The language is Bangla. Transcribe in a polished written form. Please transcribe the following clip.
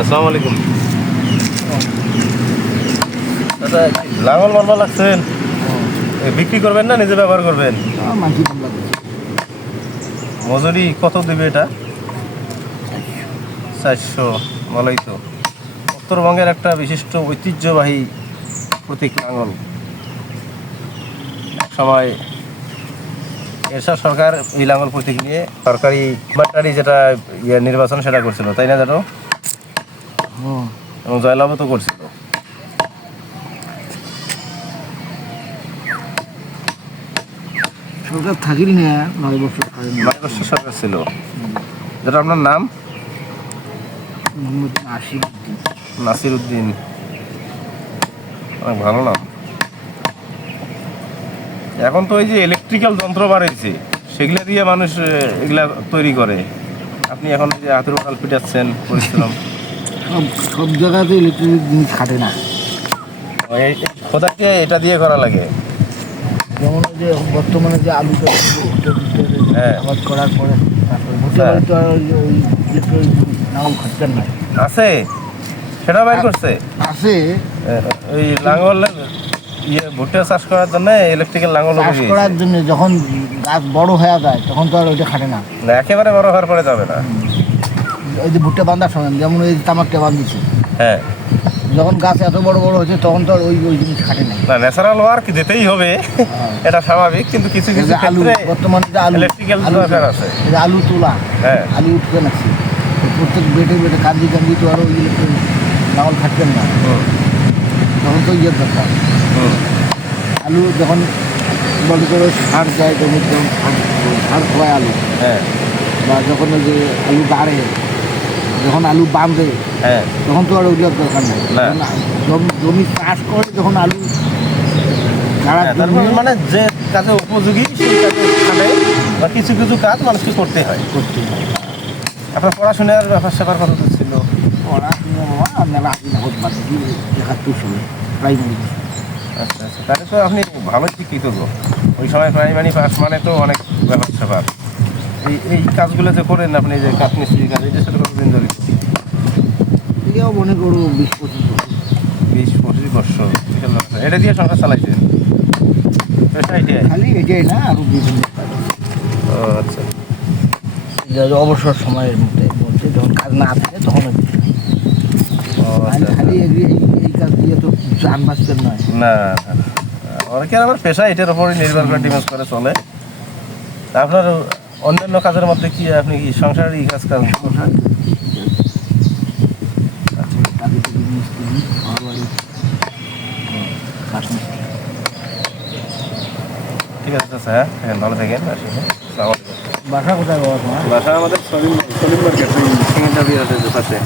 আসসালামু আলাইকুম। দাদা লাঙল মারবা লাগছেন, বিক্রি করবেন না নিজে ব্যবহার করবেন? মজুরি কত দেবে এটা? 400। বলাই তো উত্তরবঙ্গের একটা বিশিষ্ট ঐতিহ্যবাহী প্রতীক লাঙল। এক সময় এরশাদ সরকার এই লাঙল প্রতীক নিয়ে সরকারি ব্যাটারি যেটা নির্বাচন সেটা করছিল, তাই না দাদু? এবং জয়লাভও তো করছিল। সরকার থাকিনি না, 9 বছর 9 বছর সরকার ছিল। যেটা আপনার নাম? মোহাম্মদ নাসির উদ্দিন। অনেক ভালো নাম। এখন তো এই যে ইলেকট্রিক্যাল যন্ত্র বাড়াইছে, সেগুলো দিয়ে মানুষ এগুলা তৈরি করে। আপনি এখন যে হাতের উঠাল পিটাচ্ছেন পরিশ্রম, সব জায়গাতে ইলেকট্রিক জিনিস খাটে না। এই খোদাকে এটা দিয়ে করা লাগে। যেমন ওই যে বর্তমানে যে আলুটা হ্যাঁ। আবাদ করার পরে তারপরে ভুট্টা বাড়িতে আর ওই ইলেকট্রিক নাও খাটতেন না। আছে, সেটা বাইর করছে। আছে ওই লাঙ্গল ভুট্টা চাষ করার জন্য ইলেকট্রিক্যাল লাঙ্গল চাষ করার জন্য যখন গাছ বড় হয়ে যায় তখন তো আর ওইটা খাটে না। একেবারে বড় হওয়ার পরে যাবে না। ওই যে ভুট্টা বাঁধার সময় যেমন ওই তামাকটা বাঁধিছে, হ্যাঁ, যখন গাছ এত বড় বড় হয়েছে তখন তো আর ওই জিনিস খাটে না। না ন্যাচারাল ওয়ার্ক দিতেই হবে, এটা স্বাভাবিক, কিন্তু কিছু কিছু আলু ক্ষেত্রে বর্তমানে যে আলু ইলেকট্রিক্যাল দরকার আছে। আলু তোলা, হ্যাঁ, আলু উঠবে না, প্রত্যেক বেটে বেটে কান্দি কান্দি তো আরও ওই ইলেকট্রিক লাঙল খাটতেন না। তখন তো ইয়ের দরকার। আলু যখন বলি করে সার যায় জমির, যখন সার খোয়ায় আলু, হ্যাঁ, বা যখন ওই যে আলু বাড়ে, যখন আলু বাঁধে, হ্যাঁ, তখন তো আর ওইগুলোর দরকার নেই। না। জমি চাষ করে যখন আলু মানে যে কাজে উপযোগী সেই কাজে খাটে, বা কিছু কিছু কাজ মানুষকে করতে হয়। আপনার পড়াশোনার ব্যাপার স্যাপার কত ছিল? পড়াশোনা বাবা মেলা আগে না হতে পারে 71 সালে প্রাইমারি। আচ্ছা আচ্ছা, তাহলে তো আপনি ভালো শিক্ষিত গো। ওই সময় প্রাইমারি পাস মানে তো অনেক ব্যাপার স্যাপার। এই কাজগুলো যে করেন আপনি, যে কাঠ মিস্ত্রি কাজ, এটা সাথে কতদিন ধরে? এও মনে করো 20-25 বছর। 20-25 বছর। এটা দিয়ে সংসার চালাইছেন? খালি এটাই না, আরো বিভিন্ন কাজ। ও আচ্ছা। অবসর সময়ের মধ্যে যখন কাজ না থাকে তখন ও আচ্ছা। খালি এই কাজ দিয়ে তো জান বাঁচতেন নয়। না, অনেকের আবার পেশা এটার উপরই নির্ভর করে, ডিপেন্ড করে চলে। আপনার অন্যান্য কাজের মধ্যে কি আপনি কি সংসারের কাজ করেন? ঠিক আছে আচ্ছা, হ্যাঁ, ভালো থাকেন। বাসা কোথায় বাবা তোমার? বাসা আমাদের সলিম মার্কেট, সিঙ্গেন্ডা বিহারের পাশে।